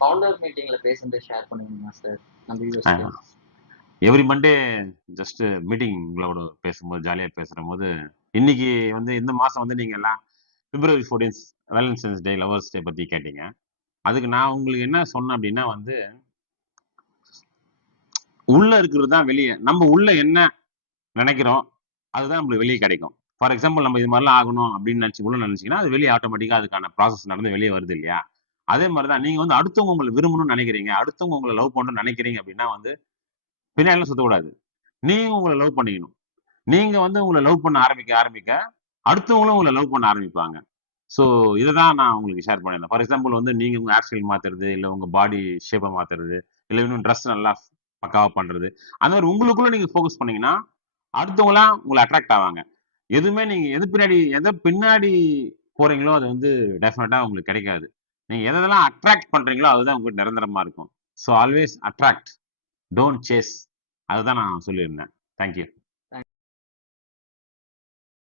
Founder மீட்டிங்ல பேசுனதை share பண்ணுவீங்களா சார் நம்ம வியூவர்ஸ்க்கு? எவ்ரி மண்டே ஜஸ்ட் மீட்டிங் உங்களோட பேசும்போது ஜாலியாக பேசுகிற போது இன்னைக்கு வந்து இந்த மாதம் வந்து நீங்கள் எல்லாம் பிப்ரவரி 14 வேலன்டைன்ஸ் டே லவர்ஸ் டே பற்றி கேட்டீங்க. அதுக்கு நான் உங்களுக்கு என்ன சொன்னேன் அப்படின்னா வந்து உள்ள இருக்கிறது தான் வெளியே, நம்ம உள்ள என்ன நினைக்கிறோம் அதுதான் நம்மளுக்கு வெளியே கிடைக்கும். ஃபார் எக்ஸாம்பிள் நம்ம இது மாதிரிலாம் ஆகணும் அப்படின்னு நினைச்சீங்கன்னா அது வெளியே ஆட்டோமேட்டிக்காக அதுக்கான ப்ராசஸ் நடந்து வெளியே வருது இல்லையா? அதே மாதிரி தான் நீங்கள் வந்து அடுத்தவங்க உங்களை விரும்பணும்னு நினைக்கிறீங்க, அடுத்தவங்க உங்களை லவ் பண்ணணும்னு நினைக்கிறீங்க அப்படின்னா வந்து பின்னாடிலாம் சுத்தக்கூடாது. நீங்க உங்களை லவ் பண்ணிக்கணும். நீங்க வந்து உங்களை லவ் பண்ண ஆரம்பிக்க ஆரம்பிக்க அடுத்தவங்களும் உங்களை லவ் பண்ண ஆரம்பிப்பாங்க. ஸோ இதை தான் நான் உங்களுக்கு ஷேர் பண்ணியிருந்தேன். ஃபார் எக்ஸாம்பிள் வந்து நீங்க உங்க ஹேர் ஸ்டைல் மாத்துறது, இல்லை உங்க பாடி ஷேப்பை மாத்துறது, இல்லை இன்னும் ட்ரெஸ் நல்லா பக்காவா பண்றது, அந்த மாதிரி உங்களுக்குள்ள நீங்க ஃபோக்கஸ் பண்ணீங்கன்னா அடுத்தவங்களாம் உங்களை அட்ராக்ட் ஆவாங்க. எதுவுமே நீங்க எதை பின்னாடி போறீங்களோ அது வந்து டெஃபினட்டா உங்களுக்கு கிடைக்காது. நீங்க எதெல்லாம் அட்ராக்ட் பண்றீங்களோ அதுதான் உங்களுக்கு நிரந்தரமா இருக்கும். So always attract, don't chase. அதுதான் நான் சொல்லியிருந்தேன். தேங்க்யூ.